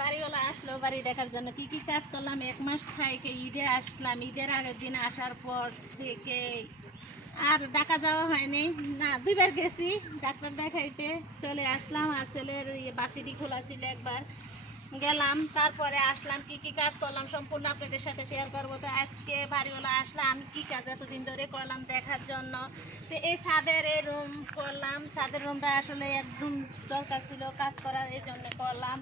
বাড়িওয়ালা আসলো, বাড়ি দেখার জন্য কি কি কাজ করলাম? এক মাস থেকে ঈদে আসলাম। ঈদের আগের দিন আসার পর থেকে আর ডাকা যাওয়া হয়নি। না, দুইবার গেছি ডাক্তার দেখাইতে। চলে আসলাম আর ছেলের ইয়ে বাচ্চিটি খোলা ছিল একবার। গেলাম, তারপরে আসলাম, কি কি কাজ করলাম সম্পূর্ণ আপনাদের সাথে শেয়ার করব। তো আজকে বাড়িওয়ালা আসলাম আমি কি কাজ এতদিন ধরে করলাম দেখার জন্য? তো এই ছাদের এই রুম করলাম। ছাদের রুমটা আসলে একদম দরকার ছিল কাজ করার, এই জন্য করলাম।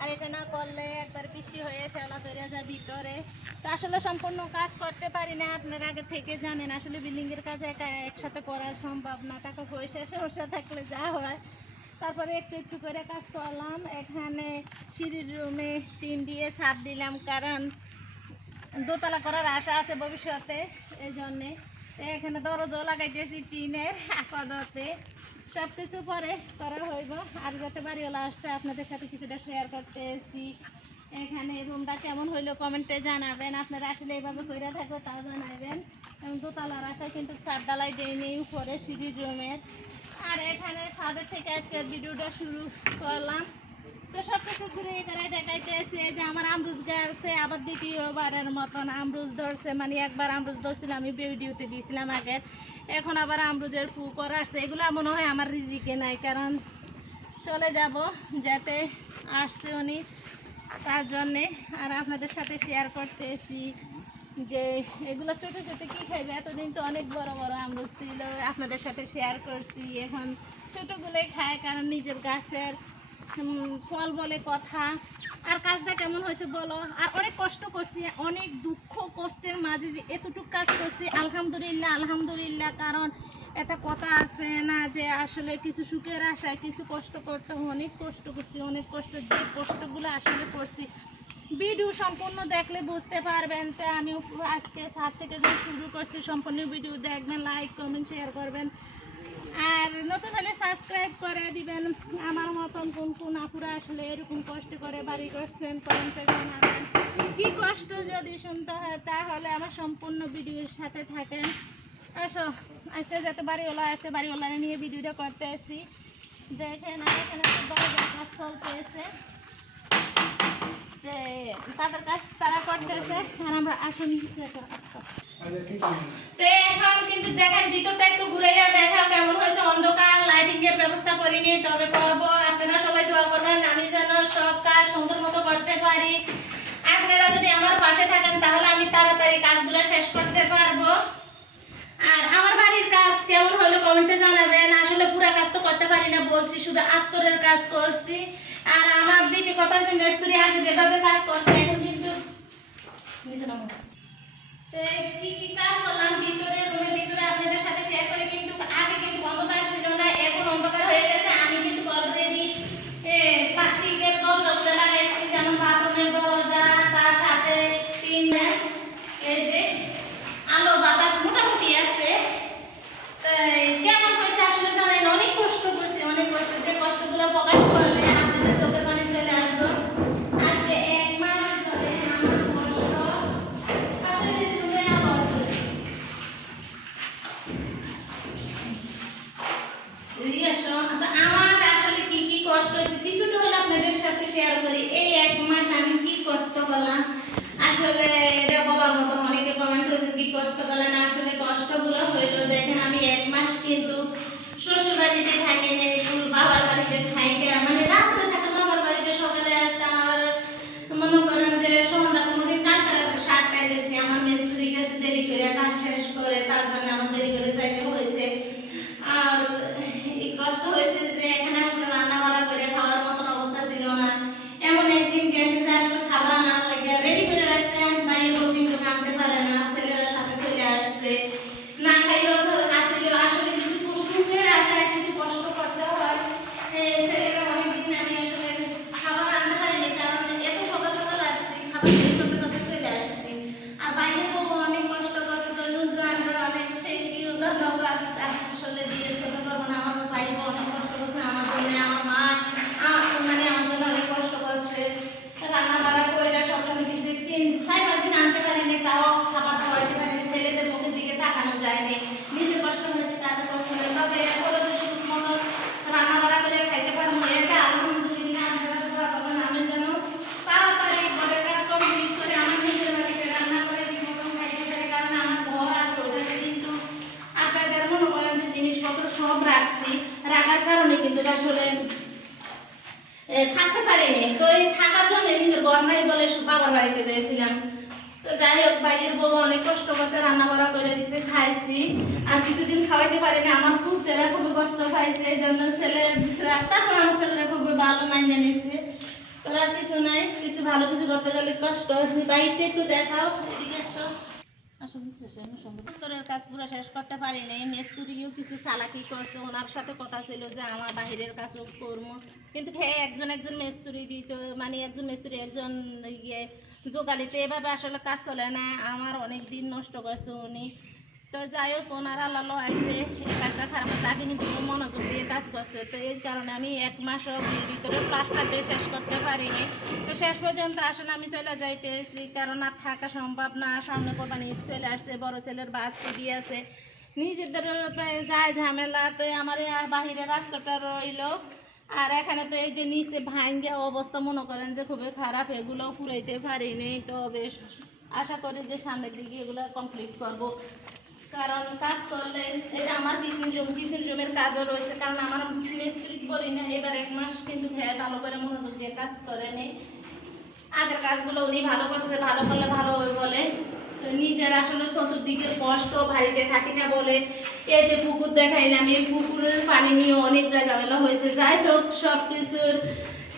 আর এটা না করলে একবার বৃষ্টি হয়ে শ্যাওলা ধরে যায় ভিতরে। তো আসলে সম্পূর্ণ কাজ করতে পারি না, আপনারা আগে থেকে জানেন। আসলে বিল্ডিংয়ের কাজ একা একসাথে করা সম্ভব না। টাকা পয়সা, সমস্যা থাকলে যা হয়। তারপরে একটু একটু করে কাজ করলাম। এখানে সিঁড়ির রুমে টিন দিয়ে ছাপ দিলাম, কারণ দোতলা করার আশা আছে ভবিষ্যতে। এই জন্যে এখানে দরজও লাগাইতেছি টিনের আপাততে। সব কিছু পরে করা হইব। আর যাতে বাড়িওয়ালা আসছে, আপনাদের সাথে কিছুটা শেয়ার করতে করতেছি। এখানে রুমটা কেমন হইল কমেন্টে জানাবেন। আপনারা আসলে এইভাবে কইরা থাকবে তা জানাবেন। এবং দোতলার আসা কিন্তু ছাদ ডালাই দেয়নি উপরে সিঁড়ির রুমের। আর এখানে ছাদের থেকে আজকে ভিডিওটা শুরু করলাম। তো সব কিছু ঘুরে করে দেখাইতেছে যে আমার আমরুজ গাছে আবার দ্বিতীয়বারের মতন আমরুজ ধরছে। মানে একবার আমরুজ ধরছিলাম আমি ভিডিওতে দিয়েছিলাম আগের এখন আবার আমরুজের ফু করা আসছে। এগুলো মনে হয় আমার রিজিকে নাই, কারণ চলে যাব যাতে আসছে উনি তার জন্যে। আর আপনাদের সাথে শেয়ার করতেছি যে এগুলো ছোটো ছোটো কী খাইবে? এতদিন তো অনেক বড় বড় আমরুজ ছিল। আপনাদের সাথে শেয়ার করছি। এখন ছোটোগুলোই খায়, কারণ নিজের গাছের ফল বলে কথা, আর কাজটা কেমন হয়েছে বলো? আর অনেক কষ্ট করছি, অনেক দুঃখ কষ্টের মাঝে যে এতটুকু কাজ করছি, আলহামদুলিল্লাহ আলহামদুলিল্লাহ, কারণ একটা কথা আছে না যে আসলে কিছু সুখের আশায় কিছু কষ্ট করতে অনেক কষ্ট করছি, অনেক কষ্ট যে কষ্টগুলো আসলে করছি। ভিডিও সম্পূর্ণ দেখলে বুঝতে পারবেন, তো আমি আজকে সাত থেকে যে শুরু করছি, সম্পূর্ণ ভিডিও দেখবেন লাইক কমেন্ট শেয়ার করবেন। আর নতুন হলে সাবস্ক্রাইব করে দিবেন। আমার মতন কোন কোন আপুরা আসলে এরকম কষ্ট করে বাড়ি করছেন, কমেন্টে জানাবেন। কি কষ্ট যদি শুনতে হয়, তাহলে আমার সম্পূর্ণ ভিডিওর সাথে থাকেন। আসো, আজকে যাতে বাড়িওয়ালা আসছে বাড়িওয়ালা নিয়ে ভিডিওটা করতে এসি দেখেন এখানে কাজ চলতেছে তাদের কাজ তারা করতেছে তো এখন কিন্তু দেখেন, ভিতরটা একটু ঘুরে যা দেখা কেমন হয়েছে অন্ধকার লাইটিং এর ব্যবস্থা করিনি, তবে করব। আপনারা সবাই দোয়া করবেন, আমি যেন সব কাজ সুন্দর মতো করতে পারি। আপনারা যদি আমার পাশে থাকেন, তাহলে আমি তাড়াতাড়ি কাজগুলো শেষ করতে পারব। আর আমার বাড়ির কাজ কেমন হলো কমেন্টে জানাবেন। আসলে পুরো কাজ তো করতে পারি না, বলছি, শুধু আস্তরের কাজ করছি। আর আমার দিকে কথা হচ্ছে মেস্তুরি আগে যেভাবে কাজ করছে এখন কিন্তু নিচে নামো। তো এই কি কি কাজ করলাম ভিতরে রুমের ভিতরে আপনাদের সাথে শেয়ার করে কিন্তু আগে কিন্তু অন্ধকার ছিল না এখন অন্ধকার হয়ে গেছে আমি কিন্তু অলরেডি প্লাস্টিকের দরজাগুলো লাগাইছি যেমন বাথরুমের দরজা তার সাথে টিন এই যে আলো বাতাস মোটামুটি আছে তো কেমন হয়েছে আসলে জানেন অনেক কষ্ট করছি অনেক কষ্ট যে কষ্টগুলো প্রকাশ করলে আপনাদের চোখের পানি চলে আসবে আজকে এক মাস ধরে আমার কষ্ট আসলে রুমে আলো আছে এই আসো, তো আমার আসলে কি কি কষ্ট হয়েছে কিছুটা হলে আপনাদের সাথে শেয়ার করি এই এক মাস আমি কি কষ্ট করলাম আসলে এটা বলার মতো অনেকে কমেন্ট করেছে কি কষ্ট করলেন আসলে কষ্টগুলো হইল দেখেন আমি এক মাস কিন্তু শ্বশুর বাড়িতে থাকি নেই ফুল বাবার বাড়িতে থাকি মানে রাত্রে থাকতাম বাবার বাড়িতে সকালে আসতাম আর মনে করেন যে সন্ধ্যা কোনোদিন কালকে রাত্রে সাতটায় গেছি আমার মিস্ত্রি গেছে দেরি করে কাজ শেষ করে তার জন্য আমার দেরি করে যাইতে হয়েছে আর এই কষ্ট হয়েছে যে এখানে আসলে রান্না বান্না করে খাওয়ার মতন অবস্থা ছিল না এমন একদিন গেছে যে আসলে খাবার আনার লাগে রেডি করে রাখছে মায়ের বউ কিন্তু আনতে পারে না ছেলেরা সাথে চলে আসছে না খাইও তো আসলে আসলে কিছু সুখের আশায় কিছু কষ্ট করতে হয় এই ছেলেরা অনেকদিন আমি আসলে খাবার আনতে পারিনি কারণ এত সকাল সকাল আসছি খাবার শেষ করতে করতে চলে আসছি আর বাইরে তো অনেক কষ্ট করছে তো নুজরানরা অনেক থ্যাংক ইউ ধন্যবাদ আসলে দিয়ে ছোট করব না আমার ভাই বোন অনেক কষ্ট করছে আমার জন্য আমার মা আমার মানে আমার জন্য অনেক কষ্ট করছে রান্না বাড়া করে সবসময় কিছু তিন চার পাঁচ দিন আনতে পারিনি তাও খাবার খাওয়াইতে পারিনি ছেলেদের মুখের দিকে তাকানো যায়নি নিজে কষ্ট হয়েছে তাতে কষ্ট হয়ে তবে এরপরে যে সুখ মতো রান্না বাড়া করে খাইতে পারব এতে আলহামদুলিল্লাহ আপনারা দোয়া করবেন আমি যেন তো এই থাকার জন্য নিজের বর নাই বলে বাবার বাড়িতে যাইছিলাম। তো যাই হোক বাইরের বউ অনেক কষ্ট করছে রান্না বাড়া করে দিছে, খাইছি। আর কিছুদিন খাওয়াইতে পারিনি, আমার খুব তেরা খুবই কষ্ট পাইছে, এই জন্য ছেলে তারপর আমার ছেলেরা খুবই ভালো মাইনে নিছে। তোরা কিছু নাই, কিছু ভালো কিছু করতে গেলে কষ্ট। বাইরটা একটু দেখাও, এদিকে স্তরের কাজ পুরো শেষ করতে পারি নাই। মেস্তুরিও কিছু চালাকি করছে। ওনার সাথে কথা ছিল যে, আমার বাহিরের কাজও করব কিন্তু হে, একজন একজন মেস্তুরি দিত মানে একজন মেস্তুরি, একজন ইয়ে যোগালিতে এভাবে আসলে কাজ চলে না। আমার অনেক দিন নষ্ট করছে উনি। তো যাই হোক, ওনার আল্লাহ আইসে এই কাজটা খারাপ হচ্ছে আগে কিন্তু মনোযোগ দিয়ে কাজ করছে। তো এই কারণে আমি এক মাসও ভিতরে প্লাস্টার দিয়ে শেষ করতে পারিনি। তো শেষ পর্যন্ত আসলে আমি চলে যাইতেছি কারণ আর থাকা সম্ভব না। সামনে কোরবানি চলে আসছে, বড় ছেলের বাস দিয়ে আছে। নিজেদের তো যায় ঝামেলা, তো আমার বাহিরে রাস্তাটা রইল। আর এখানে তো এই যে নিচে ভাঙ্গে অবস্থা, মনে করেন যে খুবই খারাপ এগুলো পুরাইতে পারিনি। তো বেশ, আশা করি যে সামনের দিকে এগুলো কমপ্লিট করব। কারণ কাজ করলে এটা আমার কিচেন রুম কিচেন রুমের কাজও রয়েছে, কারণ আমার মিস্ত্রি বলি না, এবার এক মাস কিন্তু হ্যাঁ ভালো করে মনোযোগ দিয়ে কাজ করেনি আগের কাজগুলো উনি ভালো করছে, ভালো করলে ভালো হয় বলে। নিজের আসলে চতুর্দিকে কষ্ট বাড়িতে থাকি না বলে, এই যে পুকুর দেখাইলাম, এই পুকুরের পানি নিয়ে অনেক ঝামেলা হয়েছে। যাই হোক সব কিছুর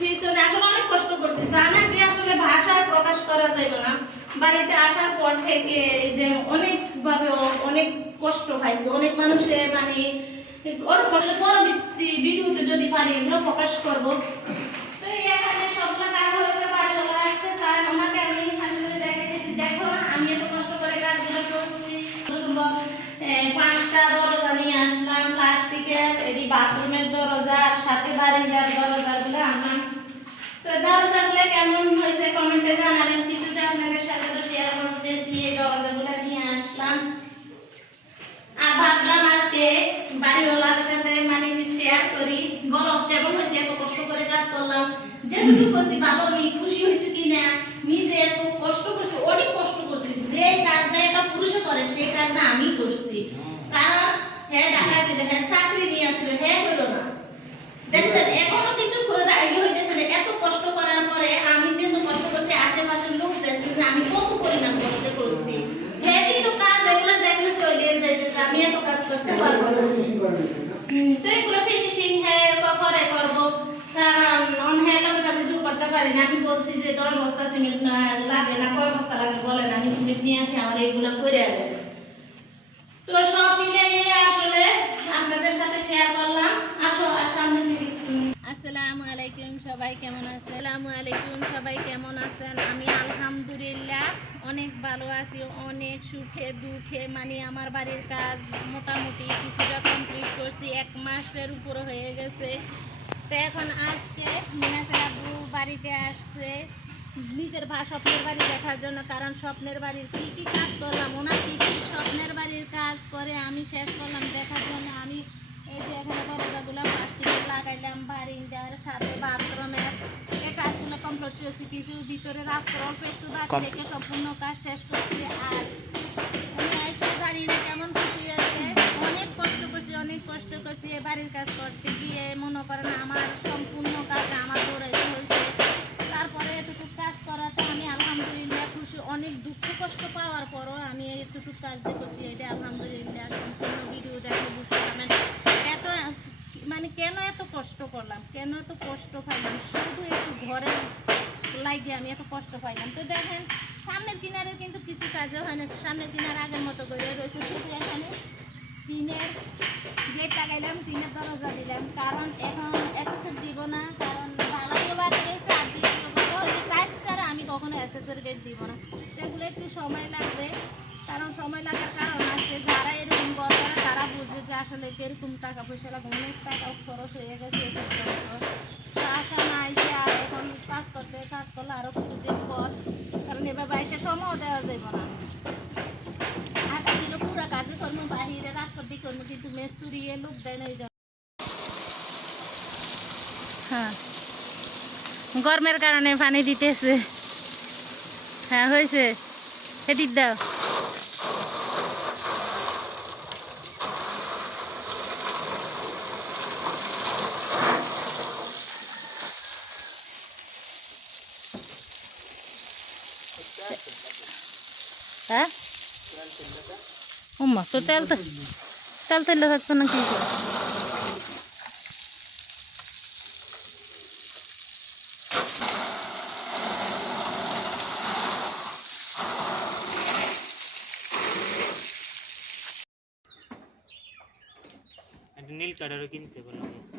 পিছনে আসলে অনেক কষ্ট করছে। জানা কি আসলে ভাষায় প্রকাশ করা যাবে না। বাড়িতে আসার পর থেকে যে অনেকভাবে অনেক কষ্ট পাইছে। অনেক মানুষে মানে পরবর্তী ভিডিওতে যদি পারি এগুলো প্রকাশ করব। পাঁচটা দরজা নিয়ে আসলাম। প্লাস্টিকের বাথরুমের দরজা সাথে দরজাগুলো আনলাম তো কেমন হয়েছে কমেন্টে জানাবেন। কিছুটা আপনাদের সাথে তো শেয়ার করতেছি এই দরজাগুলো নিয়ে আসলাম। আর ভাবলাম আজকে বাড়িওয়ালার সাথে মানে শেয়ার করি। বলো কেমন হয়েছে? এত কষ্ট করে কাজ করলাম। যেটুকু করছি বাবা আমি খুশি হয়েছে কি না নিজে এত কষ্ট করছি অনেক কষ্ট করছি। যে কাজটা একটা পুরুষে করে সেই কাজটা আমি করছি। কারণ হ্যাঁ ঢাকা ছিল হ্যাঁ চাকরি নিয়ে আসবে হ্যাঁ করো না। দেখছেন এখনও কিন্তু ইয়ে হইতেছে না, এত কষ্ট করার পরে আমি যেহেতু কষ্ট করছি আশেপাশের লোক দেখছে যে আমি কত পরিমাণ কষ্ট করছি হ্যাঁ কিন্তু কাজ এগুলো দেখলে চলে যাইতে যে আমি এত কাজ করতে পারব না হুম, তো এগুলো ফিনিশিং হ্যাঁ করে করব। কারণ অন হ্যাঁ লাগে তো করতে পারি না। আমি বলছি যে, দশ বস্তা সিমেন্ট লাগে না, কয় বস্তা লাগে বলেন আমি সিমেন্ট নিয়ে আসি, আমার এইগুলো করে তো সব মিলে আসলে আপনাদের সাথে শেয়ার করলাম আসো আর সামনে থেকে আসসালামু আলাইকুম, সবাই কেমন আছেন? আসসালামু আলাইকুম, সবাই কেমন আছেন? আমি আলহামদুলিল্লাহ অনেক ভালো আছি, অনেক সুখে, দুঃখে। মানে আমার বাড়ির কাজ মোটামুটি কিছুটা কমপ্লিট করছি, এক মাসের উপর হয়ে গেছে। তো এখন আজকে মিনাসের আব্বু বাড়িতে আসছে। নিজের ভা স্বপ্নের বাড়ি দেখার জন্য, কারণ স্বপ্নের বাড়ির কী কী কাজ করলাম, ওনার কি কি স্বপ্নের বাড়ির কাজ করে আমি শেষ করলাম দেখার জন্য। আমি এই যে এখানে দরজাগুলো প্লাস্টিকের লাগাইলাম বারিন্দার সাথে বাথরুমের। এই কাজগুলো কমপ্লিট করছি কিছু ভিতরে রাস্তার অল্প একটু বাকি রেখে সম্পূর্ণ কাজ শেষ করছি। আর উনি এসে জানি না কেমন খুশি হয়েছে। অনেক কষ্ট করছি অনেক কষ্ট করছি এ বাড়ির কাজ করতে গিয়ে। মনে করেন আমার সম্পূর্ণ কাজ আমার দৌড়াইতে হয়েছে। তারপরে এতটুকু কাজ করাতে আমি আলহামদুলিল্লাহ খুশি অনেক দুঃখ কষ্ট পাওয়ার পরও আমি এতটুকু কাজ দেখেছি এটা আলহামদুলিল্লাহ সম্পূর্ণ ভিডিও দেখে বুঝতে পারবেন এত মানে কেন এত কষ্ট করলাম কেন এত কষ্ট পাইলাম শুধু একটু ঘরে লাগিয়ে আমি এত কষ্ট পাইলাম। তো দেখেন, সামনের কিনারে কিন্তু কিছু কাজও হয় না। সামনের কিনারে আগের মতো করে রয়েছে। শুধু এখানে টিনের গেট লাগাইলাম, টিনের দরজা দিলাম। কারণ এখন এসএসএর দিব না, কারণ ভাড়াও বাড়ি গেছে আর দ্বিতীয় টাইস ছাড়া আমি কখনো এসএসএর গেট দিব না। এগুলো একটু সময় লাগবে, কারণ সময় লাগার আসলে কীরকম টাকা পয়সা লাগবে অনেক টাকা খরচ হয়ে গেছে আশা নাই যে আর এখন কাজ করতে কাজ করলে আরও কিছুদিন পর, কারণ এভাবে এসে সময়ও দেওয়া যাবে না। আশা ছিল পুরা কাজে করব বাহিরে রাস্তার দিকে করব কিন্তু মেস্তুরি এ লোক দেয় না হ্যাঁ। গরমের কারণে পানি দিতেছে। হ্যাঁ হয়েছে। এদিক দাও হ্যাঁ উম্মা তো তেল তেল তেলে থাকতো না কি নীল কালারও কিনতে বললাম